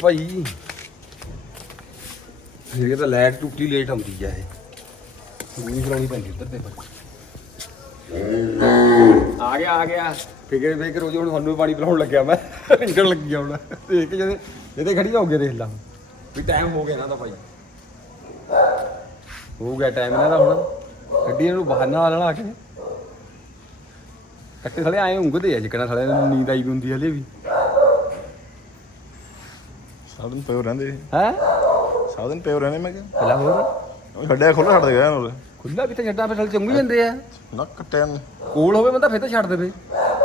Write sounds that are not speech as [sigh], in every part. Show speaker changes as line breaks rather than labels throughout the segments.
ਭਾਈ। ਇਹ ਤਾਂ ਲਾਈਟ ਟੁੱਟੀ ਲੇਟ ਆਉਂਦੀ ਆ ਇਹ। ਪੂਰੀ ਚਲਾਉਣੀ ਪੈਂਦੀ ਉੱਧਰ ਤੇ ਪਰ ਆ ਗਿਆ ਆ ਗਿਆ। ਫਿਕਰ ਫਿਕਰ ਹੋ ਜੀ ਹੁਣ ਤੁਹਾਨੂੰ ਪਾਣੀ ਪਿਲਾਉਣ ਲੱਗਿਆ ਮੈਂ। ਰਿੰਗਣ ਲੱਗੀ ਆ ਹੁਣ। ਦੇਖ ਜਦੇ ਜਦੇ ਖੜੀ ਹੋ ਗਏ ਦੇਖ ਲਾ। ਵੀ ਟਾਈਮ ਹੋ ਗਿਆ ਨਾ ਤਾਂ ਭਾਈ। ਹੋ ਗਿਆ ਟਾਈਮ ਇਹਨਾਂ ਦਾ ਹੁਣ। ਗੱਡੀਆਂ ਨੂੰ ਬਹਾਨਾ ਨਾਲ ਆ ਕੇ। ਕੱਟੇ ਥਲੇ ਆਏ ਉਂਗਦੇ ਆ ਜਿਕਣਾ ਥਲੇ ਨੀਂਦ ਆਈ ਵੀ ਹੁੰਦੀ ਹਲੇ ਵੀ।
ਸਾਰਾ ਦਿਨ ਪਿਓ ਰਹਿੰਦੇ
ਹੈ?
ਸਾਰਾ ਦਿਨ ਪਿਓ ਰਹਿੰਦੇ ਮੈਂ ਕਿਹਾ।
ਪਹਿਲਾਂ ਹੋਰ।
ਉਹ ਛੱਡਿਆ ਖੁੱਲਾ ਛੱਡ ਗਿਆ ਉਹਨੇ
ਖੁੱਲਾ ਵੀ ਤਾਂ ਛੱਡਾਂ ਫਿਰ ਥਲੇ ਚੁੰਗੀ ਜਾਂਦੇ ਆ।
ਨਾ ਕੱਟਿਆ ਨੇ
ਕੋਲ ਹੋਵੇ ਬੰਦਾ ਫਿਰ ਤਾਂ ਛੱਡ ਦੇਵੇ।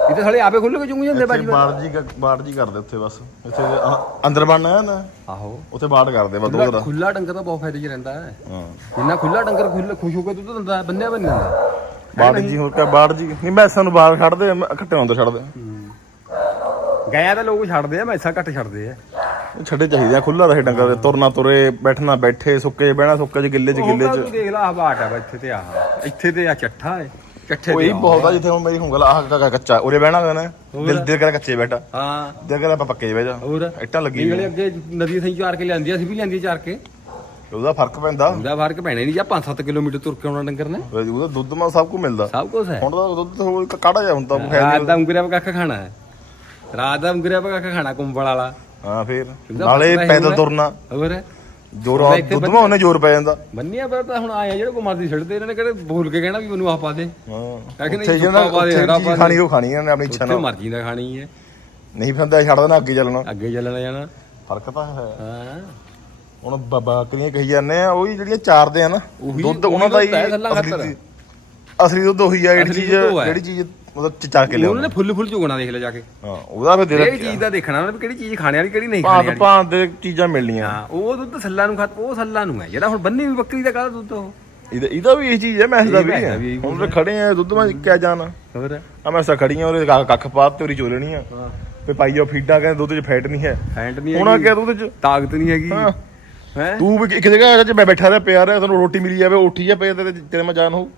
ਇਹ ਤਾਂ ਆਪੇ ਖੁੱਲ ਕੇ ਚੁੰਗੀ ਜਾਂਦੇ ਬਾਜੀ
ਬਾੜ ਜੀ ਬਾੜ ਜੀ ਕਰਦੇ ਉੱਥੇ ਬਸ। ਇੱਥੇ ਆਹ, ਅੰਦਰ ਬਣਨਾ ਹੈ ਨਾ?
ਆਹੋ।
ਉੱਥੇ ਬਾੜ ਕਰਦੇ ਬਸ ਦੋ
ਖੁੱਲਾ
ਦਾ
ਖੁੱਲਾ ਡੰਗਰ ਤਾਂ ਬਹੁਤ ਫਾਇਦੇ 'ਚ ਰਹਿੰਦਾ ਹੈ।
ਹਾਂ।
ਜਿੰਨਾ ਖੁੱਲਾ ਡੰਗਰ ਖੁੱਲ ਖੁਸ਼ ਹੋ ਕੇ ਦੁੱਧ ਦਿੰਦਾ ਬੰਨਿਆ ਬੰਨ ਜਾਂਦਾ।
ਬਾੜ ਜੀ ਹੋਰ ਕਾ ਬਾੜ ਜੀ ਨਹੀਂ ਮੈਸਾਂ ਨੂੰ ਬਾਹਰ ਛੱਡਦੇ ਕੱਟੇ ਅੰਦਰ ਛੱਡਦੇ। ਆ।
ਗਿਆ ਤਾਂ ਲੋਕ ਛੱਡਦੇ ਆ ਮੈਸਾਂ ਘੱਟ ਛੱਡਦੇ ਆ।
ਛੱਡੇ ਚਾਹੀਦੇ ਆ ਖੁੱਲਾ ਰਹੇ ਡੰਗਰ ਤੁਰਨਾ ਤੁਰੇ ਬੈਠਣਾ ਬੈਠੇ ਸੁੱਕੇ 'ਚ ਬਹਿਣਾ ਸੁੱਕੇ ਚ ਗਿੱਲੇ ਚ ਗਿੱਲੇ
ਉਹ ਤਾਂ
ਚ।
ਦੇਖ ਲਾ ਆਹ ਬਾਟ ਆ ਵਾ ਇੱਥੇ ਤੇ ਆਹ ਇੱਥੇ ਤੇ ਆ ਚੱਠਾ ਹੈ ਚੱਠੇ ਤੇ ਆਹ।
ਬਹੁਤ ਆ ਜਿੱਥੇ ਹੁਣ ਮੇਰੀ ਹੁੰਗਲ ਆਹ ਕ- ਕ- ਕੱਚਾ ਉਰੇ ਬਹਿਣਾ ਗਾ ਨਾ ਦਿਲ ਦਿਲ ਕਰ ਕੱਚੇ ਬੈਠਾ
ਹਾਂ।
ਦਿਲ ਕਰ ਆਪਾਂ ਪੱਕੇ 'ਚ ਬਹਿ ਜਾ।
ਹੋਰ?
ਇੱਟਾਂ ਲੱਗੀ
ਨਿਕਲੇ ਅੱਗੇ ਨਦੀ ਸਹੀ ਚਾਰ ਕੇ ਲਿਆਂਦੀ ਆ, ਅਸੀਂ ਵੀ ਲਿਆਂਦੀ ਆ ਚਾਰ ਕੇ।
ਉਹਦਾ ਫ਼ਰਕ ਪੈਂਦਾ।
ਉਹਦਾ ਫ਼ਰਕ ਪੈਣਾ ਨਹੀਂ ਜਾਂ 5-7 ਕਿਲੋਮੀਟਰ ਤੁਰ ਕੇ ਆਉਣਾ ਡੰਗਰ ਨੇ।
ਉਹਦਾ ਦੁੱਧ ਮਾ ਸਭ ਕੁਝ ਮਿਲਦਾ।
ਸਭ ਕੁਝ ਹੈ।
ਹੁਣ ਤਾਂ ਦੁੱਧ ਥੋੜਾ ਕਾੜਾ ਜਾ ਹੁਣ ਤਾਂ
ਰਾਤ ਦਾ ਉਂਗਰਿਆ ਪਾ ਕੱਖ ਖਾਣਾ ਹੈ। ਰਾਤ ਦਾ ਉਂਗਰਿਆ ਪਾ ਕੱਖ ਖਾਣਾ ਕੁੰਬਲ ਵਾਲਾ।
ਹਾਂ ਫੇਰ। ਨਾਲੇ ਪੈਦਲ। ਤੁਰਨਾ।
ਹੋਰ
ਜੋਰ
ਇੱਥੇ
ਦੁੱਧ ਮਾ ਉਹਨੇ ਜ਼ੋਰ ਪੈ ਜਾਂਦਾ।
ਬੰਨਿਆ ਪਰ ਤਾਂ ਹੁਣ ਆਏ ਆ ਜਿਹੜੇ ਕੋ ਮਰਦੀ ਛੱਡਦੇ ਇਹਨਾਂ ਨੇ ਕਿਹੜੇ ਭੁੱਲ ਕੇ ਕਹਿਣਾ ਵੀ ਮੈਨੂੰ ਆਹ ਪਾ ਦੇ।
ਹਾਂ।
ਕਿ ਨਹੀਂ? ਸੁੱਕਾ ਪਾ ਦੇ,
ਚੀਜ਼
ਪਾ।
ਖਾਣੀ ਉਹ ਖਾਣੀ ਇਹਨੇ ਆਪਣੀ ਇੱਛਾ ਨਾਲ
ਮਰਜ਼ੀ ਦਾ ਖਾਣੀ ਹੈ
ਨਹੀਂ ਫਿਰਦਾ ਛੱਡ ਦੇਣਾ ਅੱਗੇ ਚੱਲਣਾ।
ਅੱਗੇ ਚੱਲਣਾ ਜਾਣਾ।
ਫ਼ਰਕ ਤਾਂ ਹੈ।
ਹਾਂ।
ਹੁਣ ਬੱਕਰੀਆਂ ਕਹੀ ਜਾਂਦੇ ਆ ਉਹੀ ਜਿਹੜੀਆਂ ਚਾਰਦੇ ਆ ਨਾ ਦੁੱਧ
ਉਹੀ
ਉਹਨਾਂ ਦਾ ਹੀ ਅਸਲੀ ਦੁੱਧ ਉਹੀ ਆ ਜਿਹੜੀ ਚੀਜ਼। ਜਿਹੜੀ ਚੀਜ਼ ਮਤਲਬ ਚਚਾ ਕੇ
ਉਹਨਾਂ
ਲਿਆਉਂਦੇ।
ਨੇ ਫੁੱਲ ਫੁੱਲ ਚੁਗਣਾ ਦੇਖ ਲੈ ਜਾ ਕੇ।
ਹਾਂ ਉਹਦਾ ਫਿਰ
ਇਹ ਚੀਜ਼ ਦਾ ਦੇਖਣਾ ਉਹਨਾਂ ਵੀ ਕਿਹੜੀ ਚੀਜ਼ ਖਾਣੇ ਵਾਲੀ ਕਿਹੜੀ ਨਹੀਂ ਖਾਣੇ
ਭਾਂਤ
ਵਾਲੀ।
ਭਾਂਤ ਦੇ ਚੀਜ਼ਾਂ ਮਿਲਣੀਆਂ।
ਹਾਂ ਉਹ ਦੁੱਧ ਸੱਲਾ ਨੂੰ ਖਾਤ ਉਹ ਸੱਲਾ ਨੂੰ ਹੈ। ਜਿਹੜਾ ਹੁਣ ਬੰਨੀ ਵੀ ਬੱਕਰੀ ਦਾ ਕਾਹਦਾ ਦੁੱਧ ਉਹ?
ਇਹਦਾ ਇਹਦਾ ਵੀ ਇਹ ਚੀਜ਼ ਹੈ ਮੈਸ ਦਾ ਵੀ ਹੈ। ਹੁਣ ਤੇ ਖੜੇ ਆ ਦੁੱਧ ਮੈਂ ਕਿਆ ਜਾਣਾ
ਹੋਰ?
ਆ ਮੈਸਾਂ ਖੜੀਆਂ ਉਹਦੇ ਕੱਖ- ਪਾਤ ਤੇ ਉਹਦੀ ਚੋਲਣੀ ਆ।
ਹਾਂ।
ਤੇ ਪਾਈਓ ਫੀਡਾ ਕਹਿੰਦੇ ਦੁੱਧ 'ਚ ਫੈਟ ਨਹੀਂ ਹੈ।
ਫੈਂਟ ਨਹੀਂ
ਹੁਣ ਆ
ਹੈਗੀ।
ਕਿਆ ਦੁੱਧ 'ਚ?
ਤਾਕਤ ਨਹੀਂ ਹੈਗੀ।
ਹਾਂ।
ਹੈ?
ਤੂੰ ਵੀ ਇੱਕ ਜਗ੍ਹਾ ਅੱਜ ਮੈਂ ਬੈਠਾ ਰਿਹਾ ਪਿਆ ਰਿਹਾ ਤੈਨੂੰ ਰੋਟੀ ਮਿਲੀ ਜਾਵੇ ਉੱਠੀ ਜਾ ਪਏ ਤੇ ਤੇਰੇ ਮੈਂ ਜਾਨ ਹੋਊ।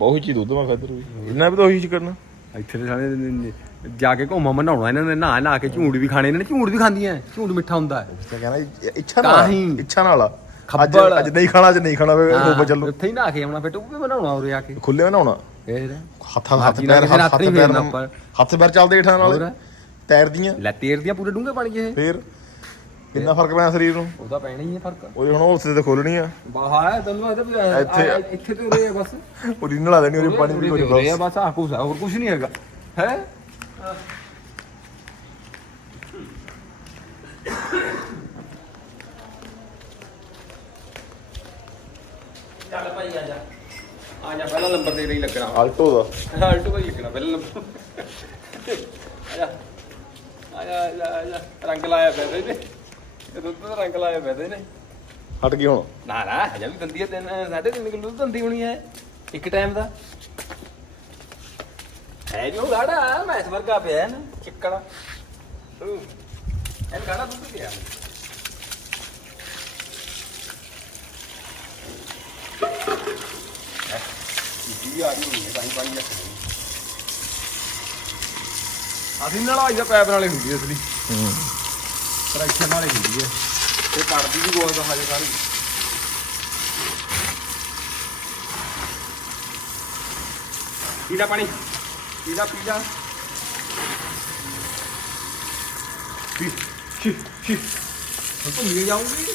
ਬਹੁਤ ਚੀਜ਼ ਦੁੱਧ ਮੈਂ ਖਾਦਰ ਹੋਈ ਇਹਨਾਂ ਵੀ ਤਾਂ ਉਹੀ ਚੀਜ਼ ਕਰਨਾ
ਇੱਥੇ ਦੇ ਸਾਰੇ ਜਾ ਕੇ ਘੁੰਮਾ ਮਨਾਉਣਾ ਇਹਨਾਂ ਨੇ ਨਹਾ ਨਹਾ ਕੇ ਝੂੜ ਵੀ ਖਾਣੇ ਇਹਨਾਂ ਨੇ ਝੂੜ ਵੀ ਖਾਂਦੀਆਂ ਝੂੜ ਮਿੱਠਾ ਹੁੰਦਾ ਹੈ
ਤੇ ਕਹਿੰਦਾ ਇੱਛਾ
ਤਾਂ
ਨਾਲ
ਹੀ।
ਇੱਛਾ ਨਾਲ ਆ। ਅੱਜ
ਖੱਬਲ।
ਅੱਜ ਨਹੀਂ ਖਾਣਾ ਅੱਜ ਨਹੀਂ ਖਾਣਾ ਵੇ ਉਹ ਚੱਲੋ
ਉੱਥੇ ਹੀ ਨਹਾ ਕੇ ਆਉਣਾ ਫਿਰ ਟੁੱਕ ਕੇ ਬਣਾਉਣਾ ਉਰੇ ਆ ਕੇ
ਖੁੱਲੇ ਬਣਾਉਣਾ
ਫੇਰ
ਹੱਥਾਂ ਹੱਥ
ਮਰਜ਼ੀ ਨਾਲ
ਪੈਰ
ਕਿਸੇ ਨੇ
ਹੱਥ
ਹੱਥ ਨਹੀਂ
ਪੈਰ
ਫੇਰਨਾ
ਨਾਲ-
ਉੱਪਰ।
ਹੱਥ ਪੈਰ ਚੱਲਦੇ ਇਠਾਂ ਨਾਲ
ਹੋਰ।
ਤੈਰਦੀਆਂ
ਲੈ ਤੇਰ ਦੀਆਂ ਪੂਰੇ ਡੂੰਘੇ ਪਾਣੀ 'ਚ ਇਹ
ਫੇਰ ਕਿੰਨਾ ਫ਼ਰਕ ਪੈਣਾ ਸਰੀਰ ਨੂੰ?
ਉਹਦਾ ਪੈਣਾ ਹੀ ਹੈ ਫ਼ਰਕ।
ਉਹਦੇ ਹੁਣ ਉਸੇ ਤੇ ਖੋਲਣੀ ਆ।
ਬਾਹਰ ਹੈ ਤੈਨੂੰ ਆਦਾ ਵੀ ਆ-
ਇੱਥੇ-
ਇੱਥੇ ਤੇ ਉਰੇ ਆ ਬਸ।
ਉਹਦੀ ਨਲਾ ਦੇਣੀ ਉਹਦੇ ਪਾਣੀ ਵੀ
ਉਰੇ ਆ ਬਸ। ਆ ਕੁਛ ਹੋਰ ਕੁਛ ਨਹੀਂ ਹੈਗਾ। ਹੈ? ਚੱਲ ਭਾਈ ਆ ਜਾ। ਆ ਜਾ ਪਹਿਲਾ ਨੰਬਰ ਤੇ ਨਹੀਂ ਲੱਗਣਾ।
ਆਲਟੋ ਦਾ।
ਆਲਟੋ ਭਾਈ ਲੱਗਣਾ ਪਹਿਲਾ ਨੰਬਰ। ਆ ਜਾ। ਆ ਜਾ ਰੰਗ ਲਾਇਆ ਪਿਆ ਤੇ ਦੁੱਧ ਦਾ ਰੰਗ ਲਾਇਆ ਪਿਆ ਤੇ ਨੇ
ਹਟ ਗਈ ਹੁਣ।
ਨਾ ਨਾ ਹਜੇ ਵੀ ਦੰਦੀ ਆ ਤਿੰਨ ਸਾਢੇ ਤਿੰਨ ਕਿਲੋ ਦੰਦੀ ਹੋਣੀ ਹੈ ਇੱਕ ਟਾਈਮ ਦਾ। ਹੈ ਜੋ ਗਾੜਾ ਮੈਂ ਇਸ ਵਰਗਾ ਪਿਆ ਨਾ ਚਿੱਕੜਾ। ਉਹ ਇਹ ਗਾੜਾ ਦੁੱਧ ਪਿਆ। ਜੀ ਆ ਰਹੀ ਹੈ ਪਾਣੀ ਪਾਣੀ ਰੱਖ ਅਸੀਂ ਨਾਲ ਆਈ ਦਾ ਪੈਪ ਨਾਲੇ ਹੁੰਦੀ ਹੈ ਅਸਲੀ
ਹੂੰ।
ਟਰੈਕਟਰ ਨਾਲੇ ਹੁੰਦੀ ਹੈ। ਤੇ ਪੜਦੀ ਵੀ ਗੋਲ ਦਾ ਸਾਰੀ। ਪੀਲਾ ਪਾਣੀ। ਪੀਲਾ ਪੀਲਾ ਪੀ ਛੀ ਛੀ। ਹੁਣ ਤੋਂ ਮਿਲ ਜਾਊਂਗੀ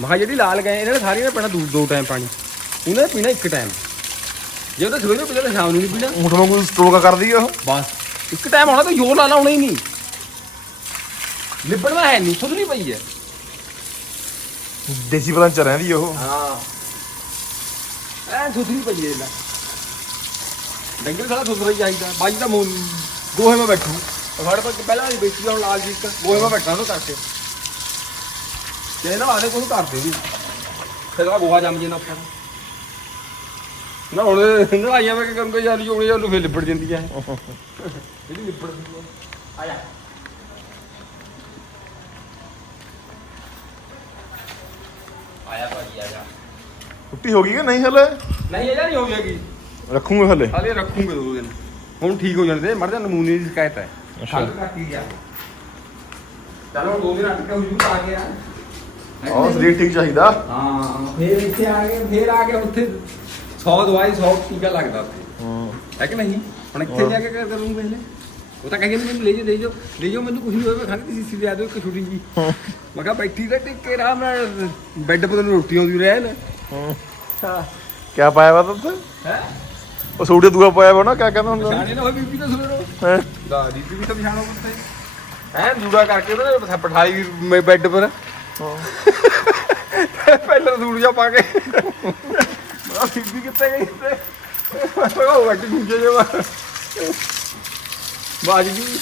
ਮਹਾ ਜਿਹੜੀ ਲਾਲ ਗਏ, ਇਹਨਾਂ ਨੇ ਸਾਰੀਆਂ ਨੇ ਪੀਣਾ ਦੋ ਦੋ ਟਾਈਮ ਪਾਣੀ। ਉਹਨਾਂ ਨੇ ਪੀਣਾ ਇੱਕ ਟਾਈਮ ਜੇ ਉਹਦਾ ਸਵੇਰੇ ਪੀਣਾ ਤਾਂ ਸ਼ਾਮ ਨੂੰ ਨਹੀਂ ਪੀਣਾ
ਊਂਠ ਵਾਂਗੂ ਸਟ੍ਰੋਕ ਕਰਦੀ ਆ ਉਹ।
ਬਸ। ਇੱਕ ਟਾਈਮ ਆਉਣਾ ਤਾਂ ਜ਼ੋਰ ਲਾ ਲਾਉਣਾ ਹੀ ਨਹੀਂ। ਲਿਬੜਨਾ ਹੈ ਨਹੀਂ ਸੁਧਰੀ ਪਈ ਹੈ।
ਦੇਸੀ ਪਲਾਂ ਚ ਰਹਿੰਦੀ ਉਹ।
ਹਾਂ। ਐ ਸੁਧਰੀ ਪਈ ਹੈ ਇਹਦਾ ਡੰਗਰ ਸਾਲਾ ਸੁਧਰਾ ਹੀ ਚਾਹੀਦਾ। ਬਾਜੀ ਦਾ ਮੂੰਹ ਗੋਹੇ ਮੈਂ ਬੈਠੂ। ਸਾਡੇ ਕੋਲ ਪਹਿਲਾਂ ਵਾਲੀ ਬੇਚੀ ਹੁਣ ਲਾਲ ਜੀ ਇੱਕ। ਗੋਹੇ ਮੈਂ ਬੈਠਾ ਉਹਨੂੰ ਕਰਕੇ। ਤੇ ਨਾ ਆਦੇ ਕੋਈ ਕਰਦੇ ਵੀ। ਫਿਰ ਆ ਗੋਹਾ ਜੰਮ ਉੱਪਰ। ਨਾ ਹੁਣ ਨਹਾਈਆਂ ਮੈਂ ਕੀ ਕਰੂੰਗਾ ਯਾਰ ਜੋਣੀ ਯਾਰ ਨੂੰ ਫਿਰ ਲਿਬੜ ਜਾਂਦੀ ਹੈ ਜਿਹੜੀ ਹੈ ਆ? ਜਾ। ਆਇਆ ਭਾਜੀ ਆ ਜਾ।
ਛੁੱਟੀ ਹੋ ਗਈ ਕਿ ਨਹੀਂ ਹਲੇ?
ਨਹੀਂ ਇਹਦਾ ਨਹੀਂ ਹੋ ਜਾਏਗੀ
ਰੱਖੂਗੇ ਹਲੇ?
ਹਾਲੇ ਰੱਖੂਗੇ ਦੋ ਦਿਨ। ਹੁਣ ਠੀਕ ਹੋ ਜਾਣਦੇ ਮਰ ਜਾ ਨਮੂਨੇ ਦੀ ਸ਼ਿਕਾਇਤ ਹੈ।
ਅੱਛਾ।
ਹੀ ਗਿਆ ਚਲੋ ਦੋ ਦਿਨ ਅੱਟ ਕੇ ਹੁਜੂਰ ਆ ਗਿਆ
ਆਹ ਸਰੀਰ ਠੀਕ ਚਾਹੀਦਾ।
ਹਾਂ ਫੇਰ ਇੱਥੇ ਆ ਗਏ ਫੇਰ ਆ ਗਏ ਉੱਥੇ 100 ਦਵਾਈ 100 ਟੀਕਾ ਲੱਗਦਾ ਉੱਥੇ।
ਹੂੰ।
ਹੈ ਕਿ ਨਹੀਂ? ਹੁਣ ਇੱਥੇ ਜਾ ਕੇ ਕਰ ਕਰੂੰਗੇ ਇਹਨੇ। ਉਹ ਤਾਂ ਕਹਿੰਗੇ ਮੈਨੂੰ ਲੈ ਜਾ ਲੈ ਜਾ ਲੈ ਜਾ ਮੈਨੂੰ ਕੁਝ ਨਹੀਂ ਹੋਇਆ ਖਾਣ ਕਿਸੇ ਸੀ ਆ ਦਿਓ ਇੱਕ ਛੋਟੀ ਜੀ ਮੈਂ ਕਿਹਾ ਬੈਠੀ ਰਹਿ ਟਿੱਕੇ ਆਰਾਮ ਨਾਲ ਬੈੱਡ ਪਰ ਤੈਨੂੰ ਰੋਟੀ ਆਉਂਦੀ ਰਹਿ ਨਾ
ਹੂੰ।
ਹਾਂ।
ਕਿਆ ਪਾਇਆ ਵਾ ਤੂੰ
ਹੈ?
ਉਹ ਸੂਟ ਦੂਆ ਪਾਇਆ ਵਾ ਨਾ ਕਿਆ ਕਹਿੰਦਾ ਹੁੰਦਾ?
ਜਾਣੇ ਨਾ ਹੋਈ ਬੀਬੀ ਤਾਂ ਸੁਣੋ
ਹੈਂ?
ਦਾ ਦੀਦੀ ਵੀ ਤਾਂ ਪਛਾਣੋ ਕੁੱਤੇ ਹੈ ਦੂਰਾ ਕਰਕੇ ਉਹਨੇ ਪਠਾਈ ਬੈੱਡ ਪਰ।
ਹਾਂ।
ਪਹਿਲਾਂ ਸੂਟ ਜਾ ਪਾ ਕੇ। ਮੈਂ ਬੀਬੀ ਕਿੱਥੇ ਗਈ ਤੇ ਉਹ ਵੱਟ ਦੂਜੇ ਜੇ ਬਾਜ ਵੀ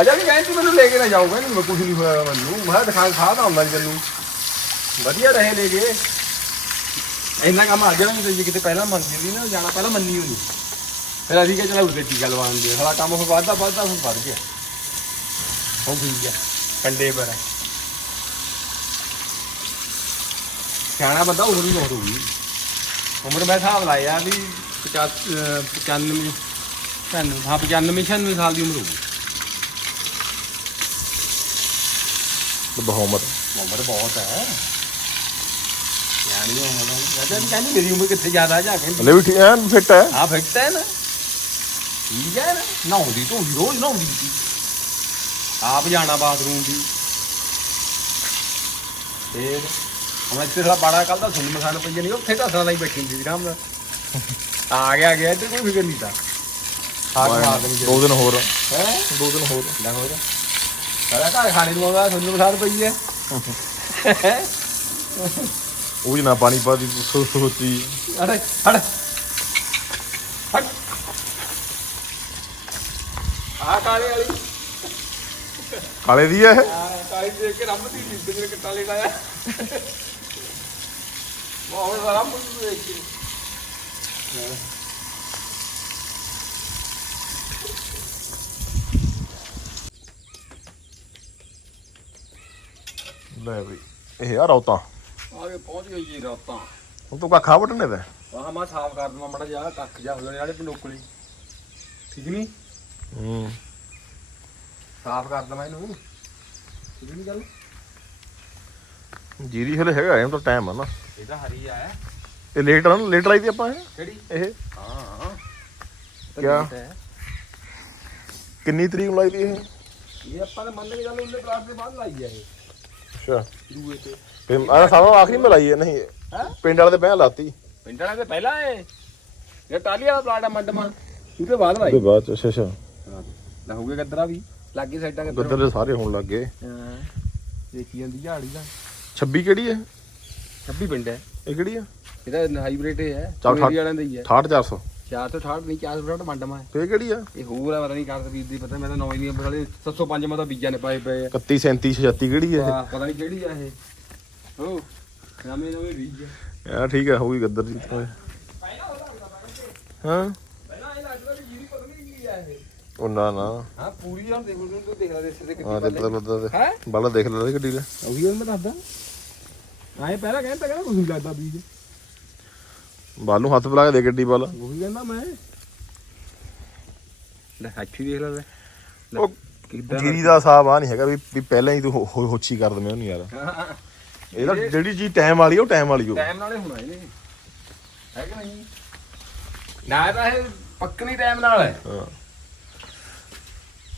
ਅਜਾ ਵੀ ਕਹਿੰਦੀ ਮੈਨੂੰ ਲੈ ਕੇ ਨਾ ਜਾਊਗਾ ਨਹੀਂ ਮੈਂ ਕੁਝ ਨਹੀਂ ਹੋਇਆ ਮੈਨੂੰ। ਮੈਂ ਦਿਖਾ ਖਾ ਤਾਂ ਆਉਂਦਾ ਵਧੀਆ ਰਹੇ ਲੈ ਕੇ ਇੰਨਾ ਕੰਮ ਆ ਗਿਆ ਨਹੀਂ ਜੇ ਕਿਤੇ ਪਹਿਲਾਂ ਮੰਨ ਜਾਂਦੀ ਨਾ, ਜਾਣਾ ਪਹਿਲਾਂ ਮੰਨੀ ਹੋਣੀ। ਫਿਰ ਅਸੀਂ ਕਿਹਾ ਚਲਾ ਉੱਤੇ ਟੀਕਾ ਲਵਾਉਣ ਦੇ। ਸਾਲਾ ਕੰਮ ਫਿਰ ਵੱਧਦਾ ਵੱਧਦਾ ਹੁਣ ਵੱਧ ਗਿਆ। ਹੁਣ ਠੀਕ ਹੈ ਕੰਡੇ ਪਰ। ਸਿਆਣਾ ਬੰਦਾ ਉਮਰ ਵੀ ਬਹੁਤ ਹੋ ਗਈ ਉਮਰ ਮੈਂ ਹਿਸਾਬ ਲਾਇਆ ਵੀ 50 95 95 ਹਾਂ 95 96 ਸਾਲ ਦੀ ਉਮਰ ਹੋ ਗਈ
ਬਹੁਮਤ।
ਉਮਰ ਬਹੁਤ ਹੈ। ਸਿਆਣੀ ਉਮਰ ਹੈ ਵੀ ਕਹਿੰਦੀ ਮੇਰੀ ਉਮਰ ਕਿੱਥੇ ਜ਼ਿਆਦਾ ਜਾ ਕੇ
ਹਲੇ ਵੀ ਠੀਕ ਫਿੱਟ ਹੈ।
ਆ ਫਿੱਟ ਹੈ ਨਾ। ਠੀਕ ਹੈ ਨਾ। ਨਹਾਉਂਦੀ ਧੋਂਦੀ ਰੋਜ਼ ਨਹਾਉਂਦੀ ਸੀ। ਆਪ ਜਾਣਾ ਬਾਥਰੂਮ ਦੀ। ਫੇਰ ਹੁਣ ਇੱਥੇ ਸਾਲਾ ਬਾੜਾ ਕੱਲ ਦਾ ਸੁਣ ਮਖਾਨ ਪਈ ਨਹੀਂ ਉੱਥੇ ਢਾਸਣਾ ਲਈ ਬੈਠੀ ਹੁੰਦੀ ਸੀ ਰਾਮ ਨਾਲ। ਆ ਗਿਆ ਗਿਆ ਇੱਧਰ ਕੋਈ ਫਿਕਰ ਨਹੀਂ ਤਾਂ। ਆ ਕੇ ਮਾਰ ਦੇਣੀ
ਦੋ ਦਿਨ ਹੋਰ
ਹੈ?
ਦੋ ਦਿਨ ਹੋਰ
ਲੈ ਹੋ ਜਾ ਸਾਰਾ ਘਰ ਖਾਣੇ ਨੂੰ ਆਉਂਦਾ ਸੁਣ ਮਖਾਨ ਪਈ ਹੈ।
ਉਹ ਵੀ ਨਾ ਪਾਣੀ ਪਾ ਦੀ ਸੋ ਸੋਚੀ।
ਅੜੇ ਹੜ ਹਟ। ਆ ਕਾਲੇ ਵਾਲੀ।
ਕਾਲੇ ਦੀ ਹੈ
ਆ ਕਾਲੀ ਦੇਖ ਕੇ ਰੰਮ ਦੀ ਨੀਂਦ ਮੇਰੇ ਕੱਟਾ ਲੈ ਆਇਆ। ਦੇਖ ਕੇ
ਲੈ ਬਈ ਇਹ ਆ ਰੌਤਾ।
ਆ ਕੇ ਪਹੁੰਚ ਗਈ ਜੀ ਰਾਤਾਂ।
ਹੁਣ ਤੂੰ ਕਾ ਖਾ ਵਟਨੇ ਦਾ
ਆਹ ਮੈਂ ਸਾਫ਼ ਕਰ ਦਵਾਂ ਮੜਾ ਜਾ ਕੱਖ ਜਾ ਹੋ ਜਾਣੇ ਵਾਲੇ ਪੰਡੋਕਲੀ ਠੀਕ ਨਹੀਂ
ਹੂੰ।
ਸਾਫ਼ ਕਰ ਦਵਾਂ ਇਹਨੂੰ। ਠੀਕ ਨਹੀਂ ਗੱਲ?
ਜੀਰੀ ਹਲੇ ਹੈਗਾ ਇਹ ਤਾਂ ਟਾਈਮ ਆ ਨਾ।
ਇਹ ਤਾਂ ਹਰੀ ਆ
ਇਹ ਲੇਟ ਆ ਨਾ ਲੇਟ ਲਾਈ ਦੀ ਆਪਾਂ ਇਹ?
ਕਿਹੜੀ?
ਇਹ?
ਹਾਂ।
ਕਿਆ? ਕਿੰਨੀ ਤਰੀਕ ਨੂੰ ਲਾਈ ਦੀ ਇਹ?
ਇਹ ਆਪਾਂ ਨੇ ਮੰਨ ਕੇ ਗੱਲ ਉਹਨੇ ਕਲਾਸ ਦੇ ਬਾਅਦ ਲਾਈ ਆ ਇਹ।
ਅੱਛਾ।
ਦੂਏ ਤੇ।
ਫਿਰ ਆ ਸਾਰਾ ਆਖਰੀ ਮੈਂ ਲਾਈ ਹੈ ਨਹੀਂ।
ਹੈ?
ਪਿੰਡ ਵਾਲੇ ਤੇ ਪਹਿਲਾਂ ਲਾਤੀ।
ਪਿੰਡ ਵਾਲੇ ਤੇ ਪਹਿਲਾਂ ਏ ਇਹ ਟਾਲੀ ਵਾਲਾ ਪਲਾਟ ਆ ਮੰਡਮਾ ਉਹਦੇ ਬਾਅਦ
ਉਹਦੇ
ਲਾਈ
ਬਾਅਦ ਚ ਅੱਛਾ ਅੱਛਾ।
ਹਾਂ। ਨਾ ਹੋ ਗਿਆ ਗੱਦਰਾ ਵੀ। ਲੱਗੇ ਸਾਈਡਾਂ
ਗੱਦਰ ਦੇ ਸਾਰੇ ਹੋਣ ਲੱਗ ਗਏ।
ਹਾਂ। ਦੇਖੀ ਜਾਂਦੀ ਝਾੜੀ ਦਾ
26 ਕਿਹੜੀ ਹੈ
26 ਪਿੰਡ ਹੈ।
ਇਹ ਕਿਹੜੀ ਹੈ
ਇਹਦਾ ਹਾਈਬ੍ਰਿਡ ਹੈ
ਚੱਲ
ਮੇਰੀ ਵਾਲਿਆਂ ਦਾ ਹੀ ਹੈ।
68400
468 ਨਹੀਂ 468 ਮੰਡਮਾ ਹੈ
ਤੇ ਇਹ ਕਿਹੜੀ ਆ?
ਇਹ ਹੋਰ ਆ ਪਤਾ ਨਹੀਂ ਕਾਰ ਵੀਰ ਦੀ ਪਤਾ ਮੈਂ ਤਾਂ ਨੌਂ ਹੀ ਨਹੀਂ ਬੜੇ 705 ਮੈਂ ਤਾਂ ਬੀਜਾਂ ਨੇ ਪਾਏ ਪਏ ਆ।
31 37 36 ਕਿਹੜੀ ਹੈ
ਆਹ, ਪਤਾ ਨਹੀਂ ਕਿਹੜੀ ਆ ਇਹ। ਹੋ ਨਵੇਂ ਨਵੇਂ ਬੀਜ ਆ।
ਇਹ ਯਾਰ ਠੀਕ ਹੈ ਹੋਊਗੀ ਗੱਦਰ ਦੀ ਤਾਂ। ਹਾਂ?
ਇਹ ਪਤਾ ਆ ਇਹ।
ਉਹ ਨਾ ਨਾ।
ਹਾਂ ਪੂਰੀ ਹੁਣ ਦੇਖ ਲਓ ਤੂੰ ਦੇਖ ਲੈ ਦੇ ਸਿੱਧੇ
ਪਤਾ ਪਤਾ
ਹੈ?
ਬਾਲਾ ਦੇਖ ਲੈ ਗੱਡੀ ਦਾ।
ਉਹੀ ਮੈਂ ਦੱਸਦਾ। ਆਏ ਪਹਿਲਾਂ ਕਹਿੰਦਾ ਕਹਿੰਦਾ ਕੁਝ ਨਹੀਂ ਲੱਗਦਾ ਬੀਜ।
ਬਾਲ ਨੂੰ ਹੱਥ ਬੁਲਾ ਕੇ ਦੇ ਗੱਡੀ ਵਾਲਾ।
ਉਹੀ ਕਹਿੰਦਾ ਮੈਂ। ਲੈ ਹੱਥੀ ਦੇਖ ਲੈ ਲੈ
ਉਹ
ਕਿੱਦਾਂ
ਜੀਰੀ ਦਾ ਹਿਸਾਬ ਆ ਨਹੀਂ ਹੈਗਾ ਵੀ ਵੀ ਪਹਿਲਾਂ ਹੀ ਤੂੰ ਹੋ- ਹੋ- ਹੋਛੀ ਕਰ ਦਵੇਂ ਉਹਨੂੰ ਯਾਰ। ਇਹ ਤਾਂ ਜਿਹੜੀ ਚੀਜ਼ ਟਾਈਮ ਵਾਲੀ ਆ, ਉਹ ਟਾਈਮ ਵਾਲੀ ਹੋ
ਟਾਈਮ ਨਾਲੇ ਹੋਣਾ ਇਹਨੇ। ਹੈ ਕਿ ਨਹੀਂ? ਨਾ ਤਾਂ ਇਹ ਪੱਕਣੀ ਟਾਈਮ ਨਾਲ ਹੈ।
ਹਾਂ।